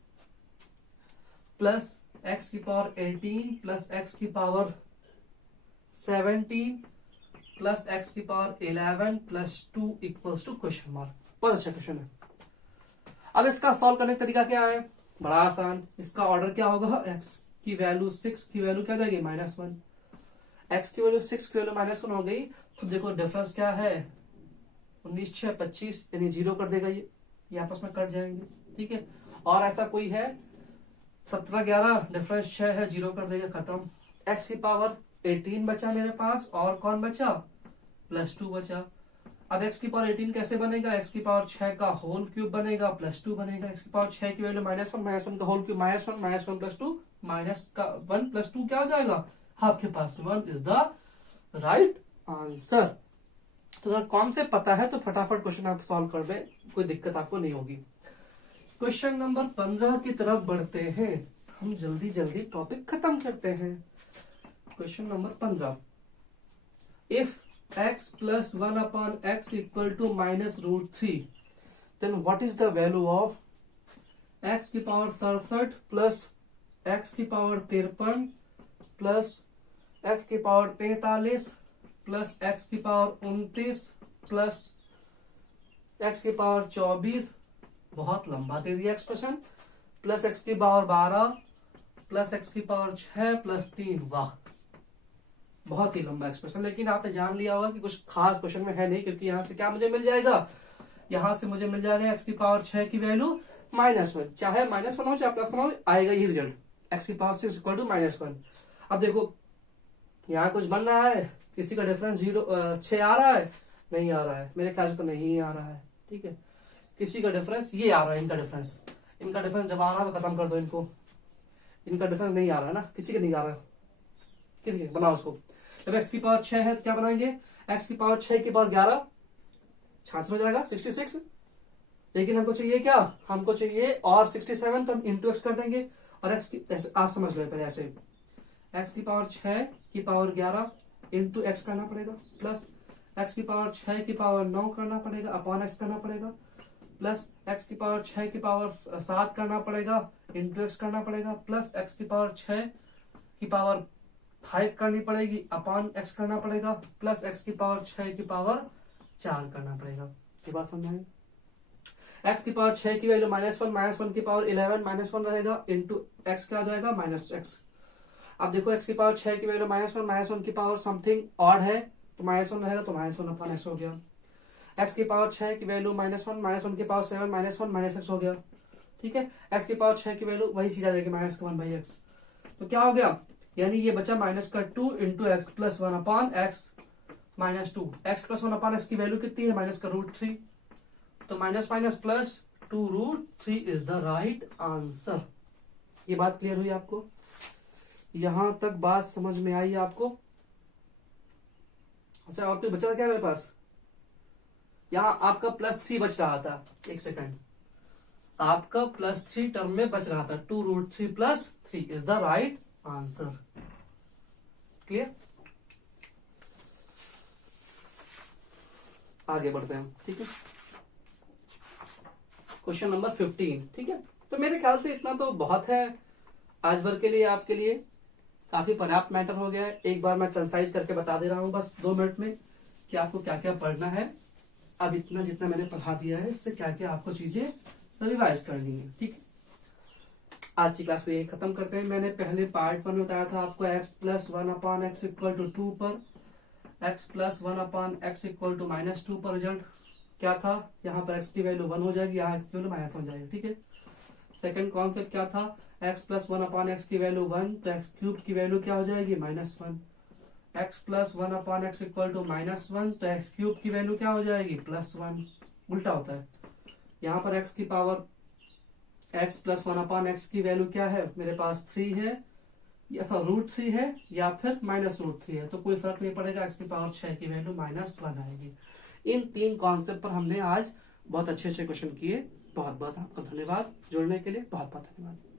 प्लस x की पावर 18 प्लस x की पावर 17 प्लस x की power 11 plus 2 equals to question mark. बहुत अच्छा क्वेश्चन है। अब इसका सॉल्व करने का तरीका क्या है, बड़ा आसान। इसका ऑर्डर क्या होगा, x की वैल्यू 6 की वैल्यू क्या जाएगी, -1, x की वैल्यू 6 की वैल्यू -1 हो गई, तो देखो डिफरेंस क्या है, 19 6 25, यानी 0 कर देगा, ये आपस में कट जाएंगे। ठीक है, और ऐसा कोई है 17 11 डिफरेंस 6 है, 0 कर देगा, खत्म। x की पावर 18 बचा मेरे पास, और कौन बचा, +2 बचा। अब x की पावर 18 कैसे बनेगा, x की पावर 6 का होल क्यूब बनेगा प्लस 2 बनेगा, x की पावर 6 की वैल्यू -1 का होल क्यूब -1 प्लस 2 माइनस का 1 प्लस 2 क्या हो जाएगा आपके पास 1 इज द राइट आंसर। तो अगर कॉन्सेप्ट पता है तो फटाफट क्वेश्चन आप सॉल्व कर दें, कोई दिक्कत आपको नहीं होगी। क्वेश्चन नंबर 15 की तरफ बढ़ते हैं, हम जल्दी जल्दी टॉपिक खत्म करते हैं। Question number 15, if x plus 1 upon x equal to minus root 3, then what is the value of x की पावर 67 प्लस x की पावर 53 प्लस x की पावर 43 प्लस x की पावर 29 प्लस x की power 24, बहुत लंबा दे दिया expression, plus x की power 12 plus x की पावर 6 प्लस 3। वाह, बहुत ही लंबा एक्सप्रेशन, लेकिन आपने जान लिया होगा कि कुछ खास क्वेश्चन में है नहीं, क्योंकि यहां से क्या मुझे मिल जाएगा, यहां से मुझे मिल जाएगा x की पावर 6 की वैल्यू -1, चाहे -1 हो चाहे +1 हो, आएगा ये रिजल्ट, x की पावर 6 इक्वल टू -1। अब देखो यहाँ कुछ बन रहा है, किसी का डिफरेंस 6 आ रहा है, नहीं आ रहा है, मेरे ख्याल से तो नहीं आ रहा है, ठीक है। किसी का डिफरेंस ये आ रहा है, इनका डिफरेंस जब आ रहा है तो खत्म कर दो इनको, इनका डिफरेंस नहीं आ रहा है ना, किसी का नहीं आ रहा है, किसी बनाओ उसको। जब x की पावर 6 है तो क्या बनाएंगे, x की पावर 6 की पावर 11 छात्र हो जाएगा 66, लेकिन हमको चाहिए क्या, हमको चाहिए और 67, तो हम इंटू एक्स कर देंगे, और x की आप समझ लो पहले ऐसे, x की पावर 6 की पावर 11 इंटू एक्स करना पड़ेगा, प्लस x की पावर 6 की पावर 9 करना पड़ेगा अपॉन x करना पड़ेगा, प्लस x की पावर 6 की पावर 7 करना पड़ेगा इंटू एक्स करना पड़ेगा, प्लस x की पावर 6 की पावर 5 करनी पड़ेगी अपॉन x करना पड़ेगा, प्लस x की पावर 6 की पावर 4 करना पड़ेगा। ये बात समझ में, x की पावर 6 की वैल्यू -1 की पावर 11 -1 रहेगा इंटू एक्स क्या आ जाएगा -x। अब देखो x की पावर 6 की वैल्यू -1 की पावर समथिंग ऑड है तो -1 रहेगा, तो -1 अपॉन x हो गया। x की पावर 6 की वैल्यू -1 की पावर 7 -1 x हो गया, ठीक है। x की पावर 6 की वैल्यू वही चीज आ जाएगी -1/x, तो क्या हो गया, यानी ये बचा -2 into x plus 1 upon x -2, x plus 1 upon x की वैल्यू कितनी है -√3, तो -2√3 इज द राइट आंसर। ये बात क्लियर हुई आपको, यहां तक बात समझ में आई आपको। अच्छा, और कोई बचा क्या मेरे पास, यहां आपका +3 बच रहा था, एक सेकंड, आपका +3 टर्म में बच रहा था, 2√3 + 3 is the right answer. Clear, आगे बढ़ते हैं, ठीक है। क्वेश्चन नंबर 15, ठीक है। तो मेरे ख्याल से इतना तो बहुत है आज भर के लिए, आपके लिए काफी पर्याप्त मैटर हो गया है। एक बार मैं कंसाइज करके बता दे रहा हूं बस 2 मिनट में कि आपको क्या क्या पढ़ना है। अब इतना जितना मैंने पढ़ा दिया है, इससे क्या क्या आपको चीजें रिवाइज करनी है, ठीक है। आज की क्लास को यही खत्म करते हैं। मैंने पहले पार्ट 1 में बताया था आपको x + 1 upon x equal to 2 पर, x + 1 upon x equal to -2 पर रिजल्ट क्या था, यहाँ पर x की वैल्यू 1 हो जाएगी, यहाँ की वैल्यू -1 हो जाएगी, ठीक है। सेकंड कॉन्सेप्ट क्या था, x + 1 अपॉन x की वैल्यू 1, तो x क्यूब की वैल्यू क्या हो जाएगी -1, x + 1 upon x equal to -1, तो x क्यूब की वैल्यू क्या हो जाएगी +1, उल्टा होता है। यहाँ पर x की पावर x + 1 अपॉन x की वैल्यू क्या है, मेरे पास 3 है, या फिर √3 है, या फिर -√3 है, तो कोई फर्क नहीं पड़ेगा, x की पावर 6 की वैल्यू -1 आएगी। इन 3 कॉन्सेप्ट पर हमने आज बहुत अच्छे क्वेश्चन किए। बहुत बहुत आपका धन्यवाद, जुड़ने के लिए बहुत बहुत धन्यवाद।